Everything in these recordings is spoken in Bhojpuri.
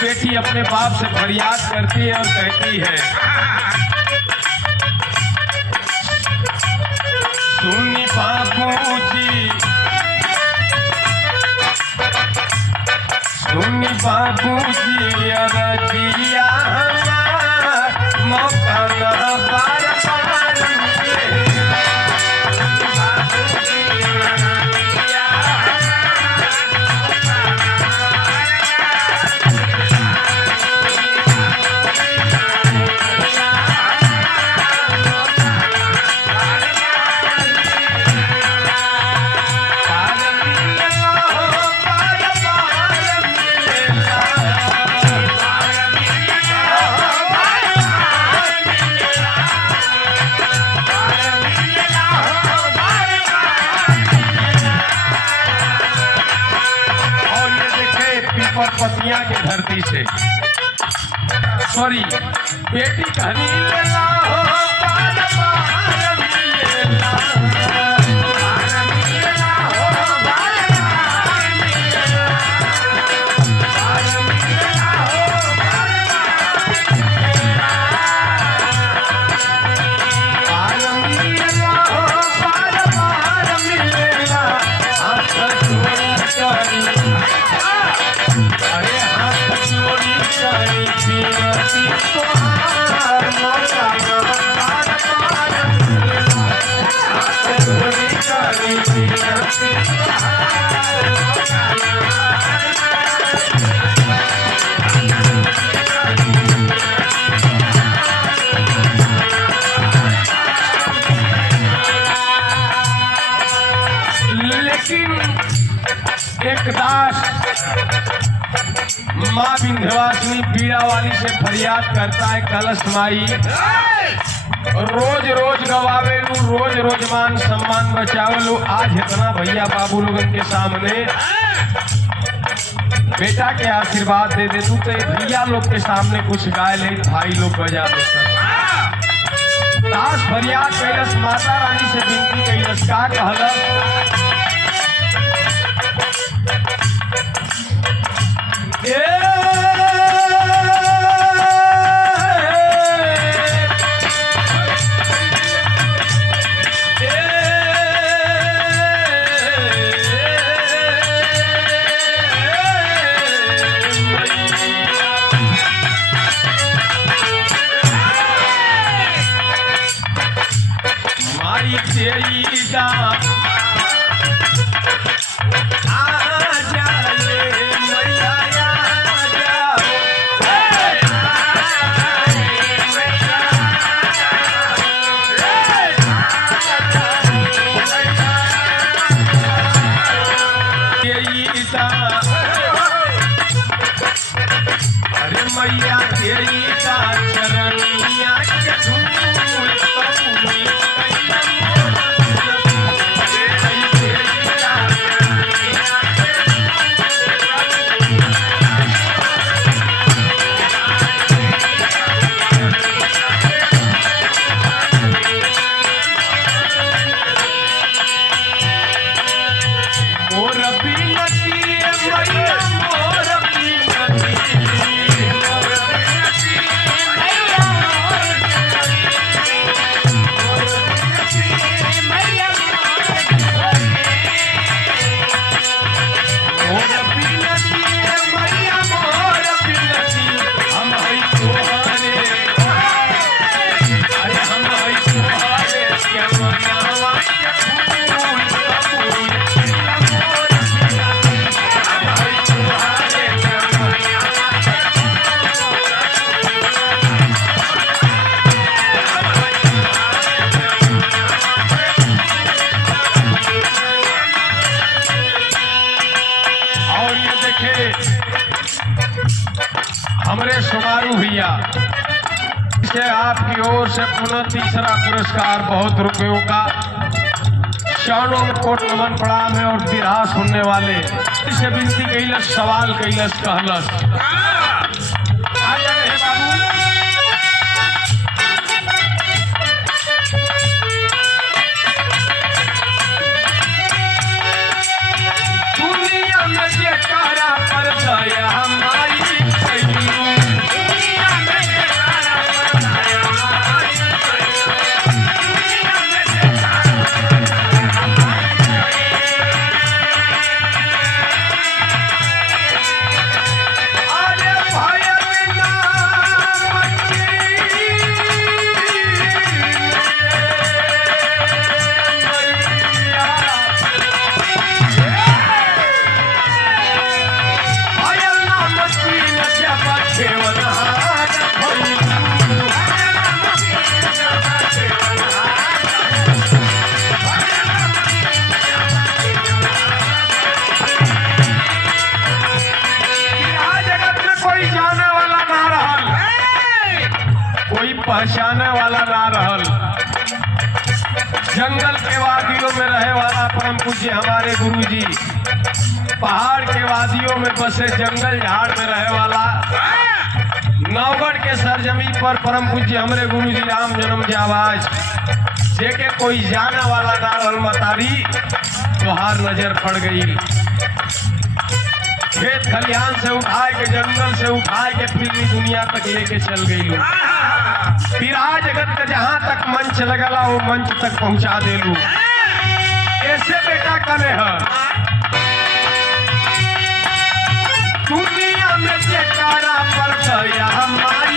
बेटी अपने बाप से फरियाद करती है और कहती है, सुनी बाबूजी, सुनी बाबूजी अरजिया मौका न बार बार पतिया के धरती से सॉरी बेटी कहनी लेला हो बार बार मिलेला, लेकिन एक दास माँ विंध्यवासिनी पीड़ा वाली से फरियाद करता है, कलश माई रोज रोज गवावेलू, रोज रोज मान सम्मान बचावेलू, आज इतना भैया बाबू लोगन के सामने बेटा के आशीर्वाद दे दे तू, तो भैया लोग के सामने कुछ गाय ले भाई लोग बजा दे। दास फरियाद कैलस, माता रानी से विनती कैलस, का कहलस, माई तेरी दाम अरे मैया तेरी का चरनिया के धूल पहुनी हमरे सुमारू भैया से आपकी ओर से पुनः तीसरा पुरस्कार बहुत रुपयों का चरणों में कोट नमन प्रणाम है। और बिरहा सुनने वाले से विनती कैलस, सवाल कैलस, कहलस दुनिया में जे करा पर दया हमारी जाने वाला ना रहल, कोई पहचाने वाला ना रहल। जंगल के वादियों में रहे वाला परम पूज्य हमारे गुरुजी, पहाड़ के वादियों में बसे जंगल झाड़ में रहे वाला, नवगढ़ के सरजमी पर परम पूज्य हमारे गुरुजी राम जन्म जावाज, जेके कोई जाने वाला ना रहल। मतारी तोहार नजर पड़ गई, खेत खलिहान से उठाए के, जंगल से उठाए के फिल्मी दुनिया तक लेके चल गई। पिरा जगत का जहां तक मंच लगला वो मंच तक पहुंचा देलू। ऐसे बेटा कने है दुनिया में जयकारा पर गया हमारी,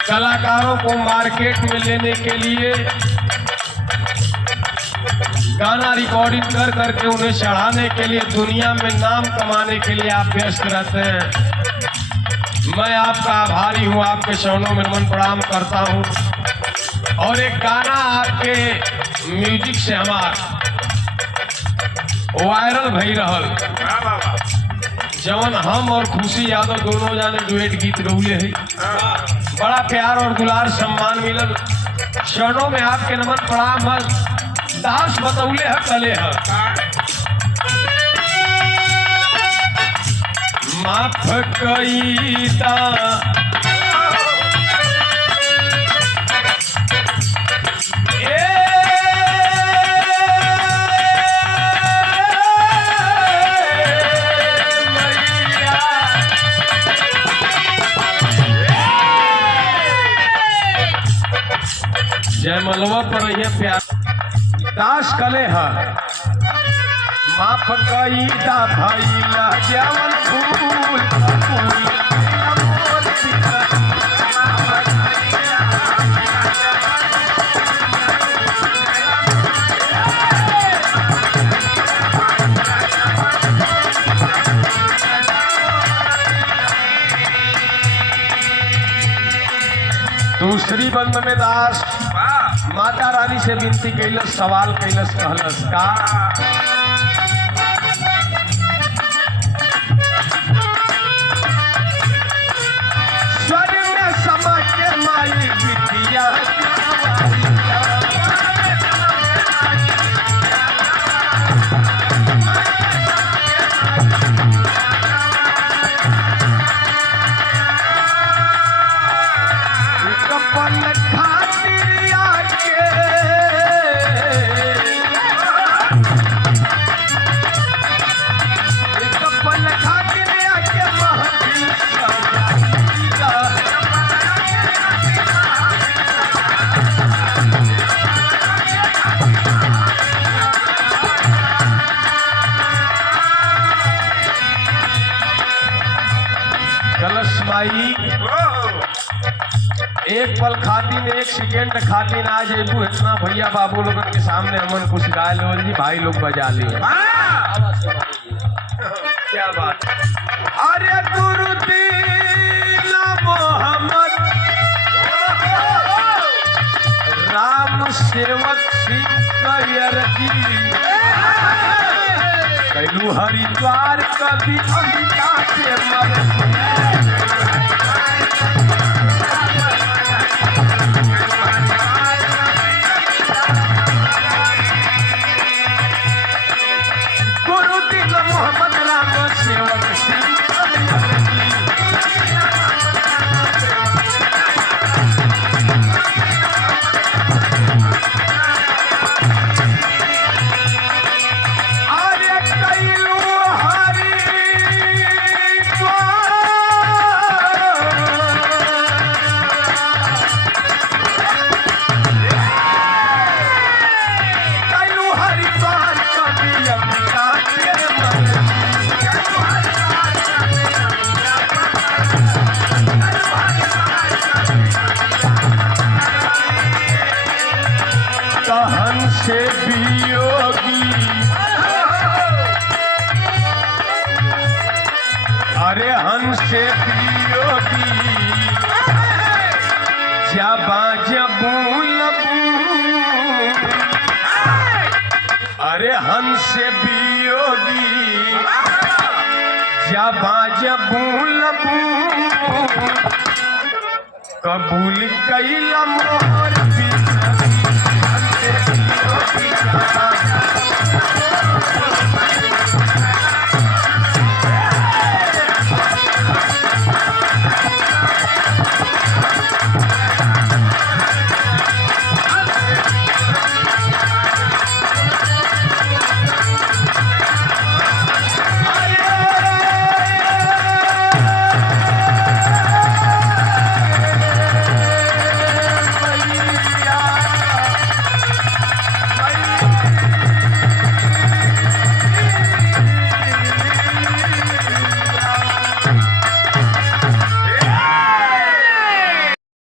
कलाकारों को मार्केट में लेने के लिए, गाना रिकॉर्डिंग कर करके उन्हें चढ़ाने के लिए, दुनिया में नाम कमाने के लिए आप व्यस्त रहते हैं। मैं आपका आभारी हूँ, आपके चरणों में नमन प्रणाम करता हूँ। और एक गाना आपके म्यूजिक से हमार वायरल भई रहल, जवन हम और खुशी यादव दोनों जाने डुएट गीत गौले है। बड़ा प्यार और दुलार सम्मान मिलल, चरणों में आपके नमन प्रणाम है। दास बतौले है कले है, माफ कईता जयमलवा पर रहिए प्यार दास कले है, माफ कईता भैया जवन फूल फूल दूसरी बंद में दास माता रानी से विनती कैलस, सवाल कैलस, कहलस का स्वर में समा के माई बिटिया एक पल खातिर, एक सेकेंड खातिर आ जेबू इतना भैया बाबू लोग के सामने हमन कुछ गाय लोल जी, भाई लोग बजा लिए। क्या बात, अरे गुरुदीन मोहम्मद राम सेवक सिंह कैलू हरिद्वार कभी अंबिका से मर मोहम्मद राम सेवक सिंह अरे कैलू हरिद्वार अरे हंसे पियोगी जबा जबूल अरे हंसे पियोगी जबा जबूल कबूल कैला मोर हंसे पियोगी